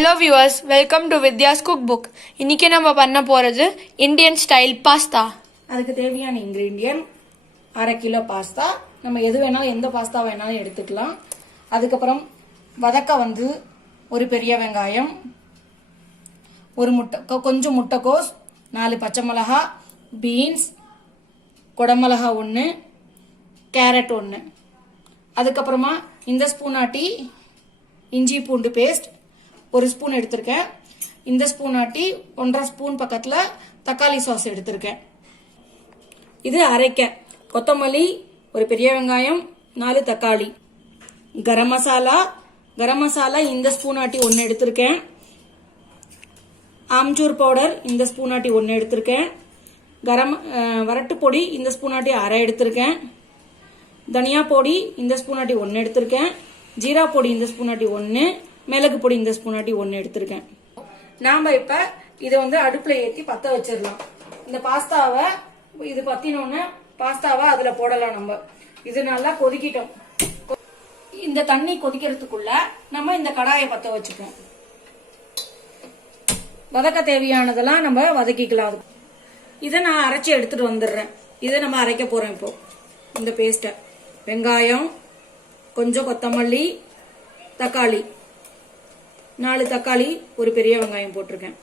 Hello viewers, welcome to Vidya's cookbook. இன்னைக்கு நம்ம பண்ண போறது இந்தியன் ஸ்டைல் பாஸ்தா. அதுக்கு தேவையான இன்கிரிடியன்ட் 1/2 கிலோ பாஸ்தா. நம்ம எது வேணாலும் எந்த பாஸ்தா வேணாலும் எடுத்துக்கலாம். அதுக்கப்புறம் வதக்க ஒரு பெரிய வெங்காயம், ஒரு கொஞ்சம் முட்டைக்கோஸ், 4 பச்சை மிளகாய், பீன்ஸ், குடமிளகாய் 1, கேரட் 1. அதுக்கப்புறமா இந்த ஸ்பூன் ஆட்டி இஞ்சி பூண்டு பேஸ்ட் 1 ஸ்பூன் எடுத்திருக்கேன். இந்த ஸ்பூன் ஆட்டி 1.5 ஸ்பூன் பக்கத்துல தக்காளி சாஸ் எடுத்திருக்கேன். இது அரைக்க கொத்தமல்லி, ஒரு பெரிய வெங்காயம், 4 தக்காளி, கரம் மசாலா இந்த ஸ்பூன் ஆட்டி 1 எடுத்திருக்கேன். ஆம்ச்சூர் பவுடர் இந்த ஸ்பூன் ஆட்டி 1 எடுத்திருக்கேன். வரட்டு பொடி இந்த ஸ்பூன் ஆட்டி 1/2 எடுத்திருக்கேன். தனியா பொடி இந்த ஸ்பூன் ஆட்டி 1 எடுத்திருக்கேன். ஜீரா பொடி இந்த ஸ்பூன் ஆட்டி 1, மிளகு பொடி இந்த ஸ்பூன் ஆட்டி 1 எடுத்திருக்கேன். நாம இப்ப இதை அடுப்புல ஏற்றி பத்த வச்சிடலாம். இந்த பாஸ்தாவை இது பத்தினோன்னு பாஸ்தாவை அதுல போடலாம். நம்ம இது நல்லா கொதிக்கிட்டோம். இந்த தண்ணி கொதிக்கிறதுக்குள்ள நம்ம இந்த கடாயை பத்த வச்சுப்போம். வதக்க தேவையானதெல்லாம் நம்ம வதக்கிக்கலாம். இதை நான் அரைச்சி எடுத்துட்டு வந்துடுறேன். இதை நம்ம அரைக்க போறோம். இப்போ இந்த பேஸ்ட வெங்காயம், கொஞ்சம் கொத்தமல்லி, தக்காளி, 4 தக்காளி, ஒரு பெரிய வெங்காயம் போட்டிருக்கேன்.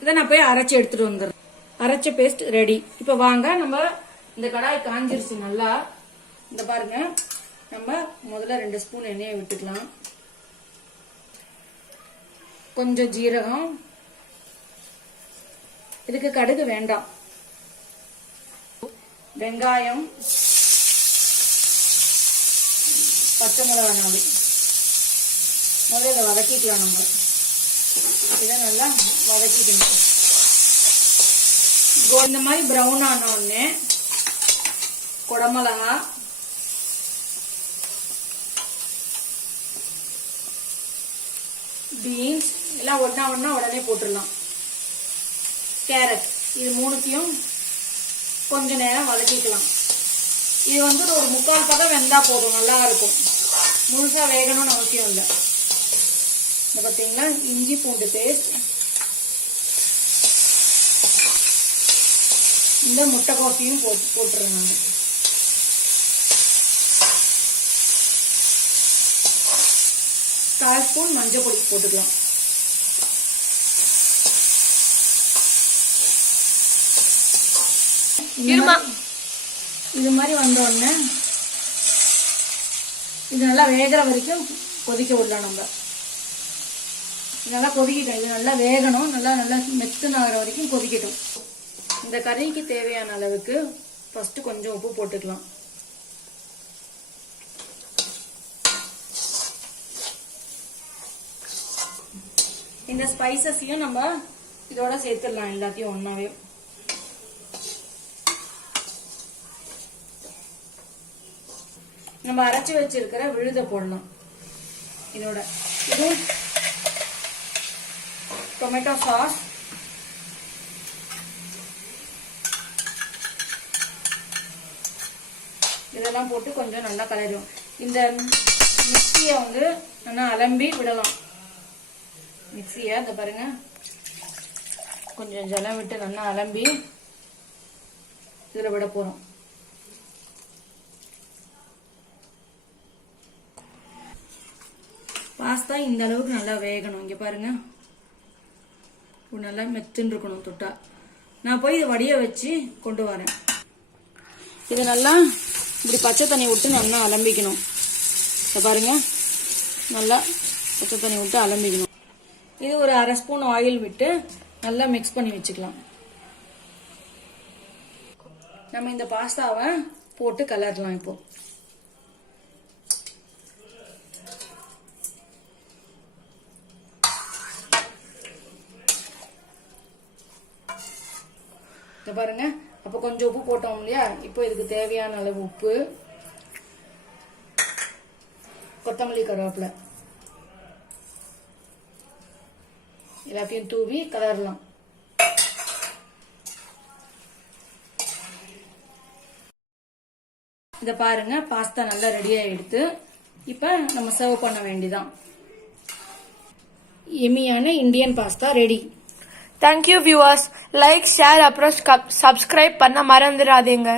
இதை நான் போய் அரைச்சி எடுத்துட்டு வந்துடுறேன். அரைச்ச பேஸ்ட் ரெடி. இப்ப வாங்க நம்ம இந்த கடாய் காஞ்சிருச்சு நல்லா. இந்த பாருங்க, நம்ம முதல்ல 2 ஸ்பூன் எண்ணெயை விட்டுக்கலாம். கொஞ்சம் ஜீரகம், இதுக்கு கடுகு வேண்டாம். வெங்காயம், பச்சை மிளகாய் 4. முதல்ல இதை வதக்கிக்கலாம். நம்ம இதை நல்லா வதக்கிக்கணும். இந்த மாதிரி ப்ரௌன் ஆன உடனே குடமிளகா, பீன்ஸ் எல்லாம் ஒன்னா உடனே போட்டுடலாம். கேரட், இது 3த்தையும் கொஞ்ச நேரம் வதக்கிக்கலாம். இது ஒரு 3/4 பக்கம் வெந்தா போதும், நல்லா இருக்கும். முழுசா வேகணும்னு அவசியம் இல்லை. இந்த பாத்தீங்களா, இஞ்சி பூண்டு பேஸ்ட், இந்த முட்டைக்கோசையும் போட்டுருங்க. 1/4 ஸ்பூன் மஞ்சள் பொடி போட்டுக்கலாம். இது மாதிரி வந்த உடனே இது நல்லா வேகிற வரைக்கும் கொதிக்க விடலாம். நம்ம நல்லா கொதிக்கிட்டோம். இது நல்லா வேகணும். நல்லா மெத்துன்னு ஆகிற வரைக்கும் கொதிக்கட்டும். இந்த கறிக்கு தேவையான அளவுக்கு ஃபர்ஸ்ட் கொஞ்சம் உப்பு போட்டுக்கலாம். இந்த ஸ்பைசஸையும் நம்ம இதோட சேர்த்துடலாம். எல்லாத்தையும் ஒன்னாவே. நம்ம அரைச்சி வச்சிருக்கிற விழுத போடலாம். இதோட இது டொமேட்டோ சாஸ், இதெல்லாம் போட்டு கொஞ்சம் நல்லா கலரிடும். இந்த மிக்சியை நல்லா அலம்பி விடலாம். மிக்சியை இந்த பாருங்க, கொஞ்சம் ஜலம் விட்டு நல்லா அலம்பி இதுல விட போறோம். பாஸ்தா இந்த அளவுக்கு நல்லா வேகணும். இங்க பாருங்க, நல்லா மெத்துன்னு இருக்கணும் தொட்டா. நான் போய் இதை வடிய வச்சு கொண்டு வரேன். இதை நல்லா இப்படி பச்சை தண்ணி விட்டு நல்லா அலம்பிக்கணும். இதை பாருங்க, நல்லா பச்சை தண்ணி விட்டு அலம்பிக்கணும். இது ஒரு 1/2 ஸ்பூன் ஆயில் விட்டு நல்லா மிக்ஸ் பண்ணி வச்சுக்கலாம். நம்ம இந்த பாஸ்தாவை போட்டு கலரலாம். இப்போ பாருங்க, அப்ப கொஞ்சம் உப்பு போட்டோம் இல்லையா. இப்போ இதுக்கு தேவையான அளவு உப்பு, கொத்தமல்லி, கருவேப்பிலை எல்லாத்தையும் தூவி கலரலாம். இதை பாருங்க பாஸ்தா நல்லா ரெடி ஆயிடுத்து. இப்போ நம்ம சர்வ் பண்ண வேண்டியதான். எம்மியான Indian pasta ready. Thank you viewers. Like share அப்புறம் சப்ஸ்கிரைப் பண்ண மறந்துடாதீங்க.